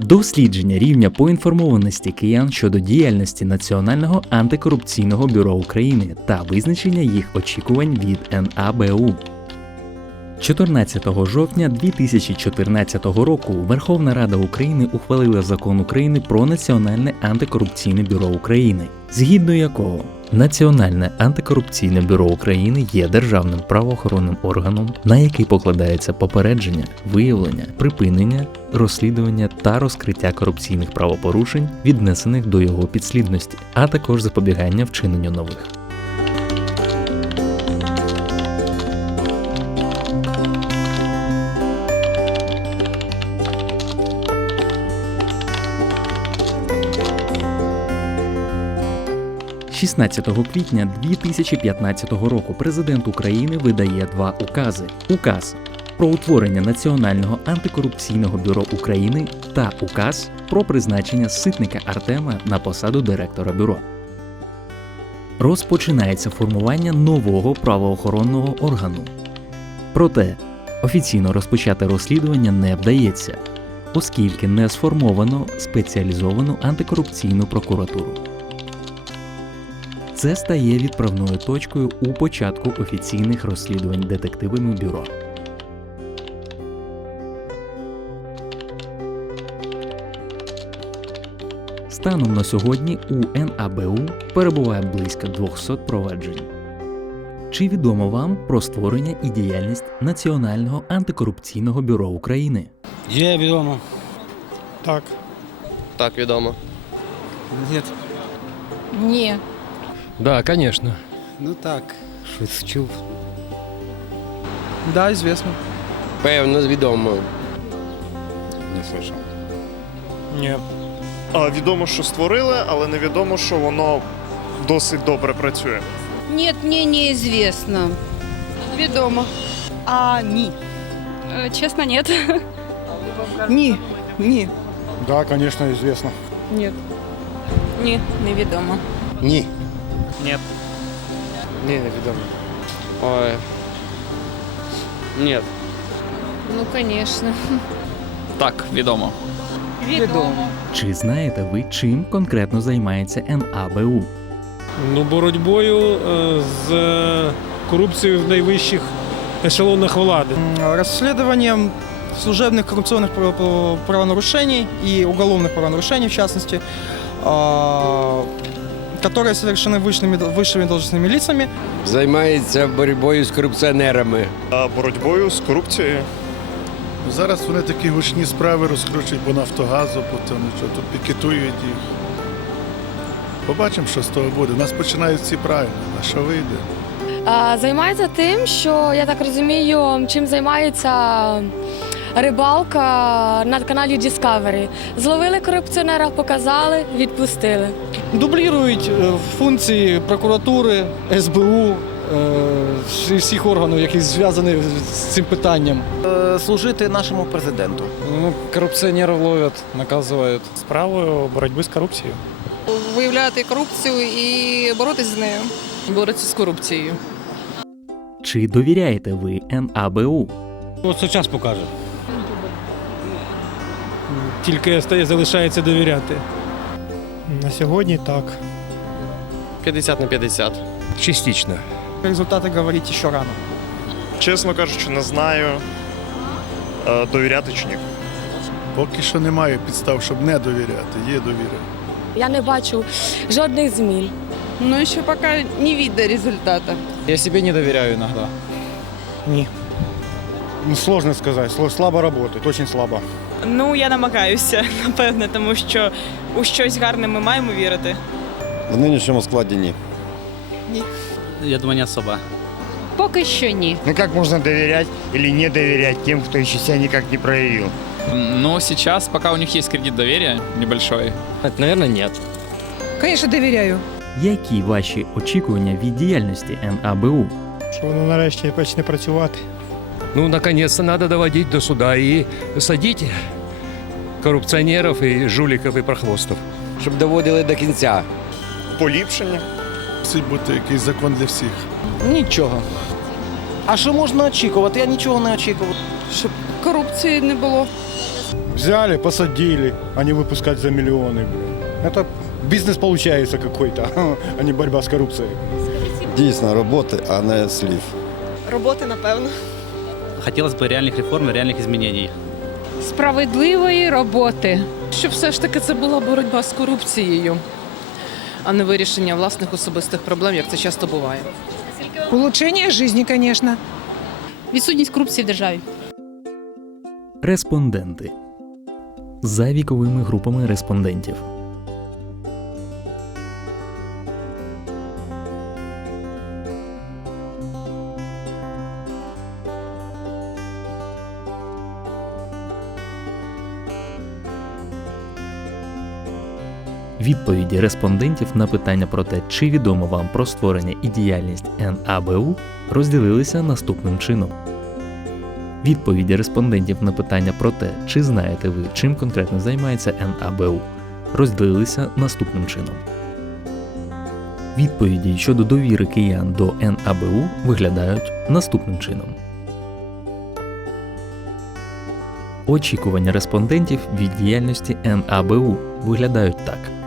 Дослідження рівня поінформованості киян щодо діяльності Національного антикорупційного бюро України та визначення їх очікувань від НАБУ. 14 жовтня 2014 року Верховна Рада України ухвалила закон України про Національне антикорупційне бюро України, згідно якого Національне антикорупційне бюро України є державним правоохоронним органом, на який покладається попередження, виявлення, припинення, розслідування та розкриття корупційних правопорушень, віднесених до його підслідності, а також запобігання вчиненню нових. – 16 квітня 2015 року президент України видає два укази: Указ про утворення Національного антикорупційного бюро України та Указ про призначення ситника Артема на посаду директора бюро. Розпочинається формування нового правоохоронного органу. Проте офіційно розпочати розслідування не вдається, оскільки не сформовано спеціалізовану антикорупційну прокуратуру. Це стає відправною точкою у початку офіційних розслідувань детективами бюро. Станом на сьогодні у НАБУ перебуває близько 200 проваджень. Чи відомо вам про створення і діяльність Національного антикорупційного бюро України? Є відомо. Так. Так, відомо. Ні. Ні. Да, конечно. Ну так, щось чув. Да, известно. Певно, відомо. Не слышав. Ні. А, відомо, що створили, але невідомо, що воно досить добре працює. Нет, мне неизвестно. Відомо. А, ні. Э, Честно, нет. Ні. Ні. Да, конечно, известно. Ні. Ні, невідомо. Ні. Ні. Ні, не відомо. Ой. Ні. Ну, конечно. Так, відомо. Відомо. Чи знаєте ви, чим конкретно займається НАБУ? Ну, боротьбою е, з е, корупцією в найвищих ешелонах влади. расследованием служебных коррупционных право- право- правонарушений и уголовных правонарушений, в частности, а, которые совершены высшими, высшими должностными лицами. Займається боротьбою з корупціонерами. А боротьбою з корупцією. Зараз вони такі гучні справи розкручують по Нафтогазу, по тому, що тут пікетують їх. Побачимо, що з того буде. У нас починають всі правильно, а що вийде? А, Займається тим, що я так розумію, чим займається рибалка на каналі Discovery. Зловили корупціонера, показали, відпустили. Дублирують е, функції прокуратури, СБУ, е, всіх органів, які зв'язані з цим питанням. Служити нашому президенту. Ну, коррупционеров ловят, наказывают. Справою боротьби з корупцією. Виявляти корупцію і боротися з нею. Боротися з корупцією. Чи довіряєте ви НАБУ? Оце час покаже. Тільки стає залишається довіряти. На сьогодні так. 50 на 50. Частично. Результати говорити ще рано. Чесно кажучи, не знаю, е, довіряти чи ні. Поки що немає підстав, щоб не довіряти. Є довіра. Я не бачу жодних змін. Ну, ще поки не видно результату. Я себе не доверяю иногда. Ну, сложно сказати. Слабо працюють, дуже слабо. Ну, я намагаюся, напевне, тому що у щось гарне ми маємо вірити. В нинішньому складі ні. Ні. Я думаю, не особо. Поки що ні. Ну як можна довіряти або не довіряти тим, хто ще себе ніяк не проявив? Но сейчас, пока у них есть кредит доверия небольшой, Наверное, нет. Звісно, довіряю. Які ваші очікування від діяльності НАБУ? Що воно нарешті почне працювати. ну, наконец-то надо доводить до суда и садить коррупционеров и жуликов и прохвостов. Щоб доводили до кінця. Поліпшення. Мусить бути якийсь закон для всіх. Нічого. А що можна очікувати? Я нічого не очікував. Щоб корупції не було. Взяли, посадили, а не выпускать за миллионы. блин. Это бизнес получается какой-то, а не борьба с коррупцией. Дійсно, роботи, а не слів. Роботи, напевно. Хотілося б реальних реформ, реальних змінень. Справедливої роботи. Щоб все ж таки це була боротьба з корупцією, а не вирішення власних особистих проблем, як це часто буває. Улучшення життя, звісно. Відсутність корупції в державі. Респонденти за віковими групами респондентів. Відповіді респондентів на питання про те, чи відомо вам про створення і діяльність НАБУ, розділилися наступним чином. Відповіді респондентів на питання про те, чи знаєте ви, чим конкретно займається НАБУ, розділилися наступним чином. Відповіді щодо довіри киян до НАБУ виглядають наступним чином. Очікування респондентів від діяльності НАБУ виглядають так.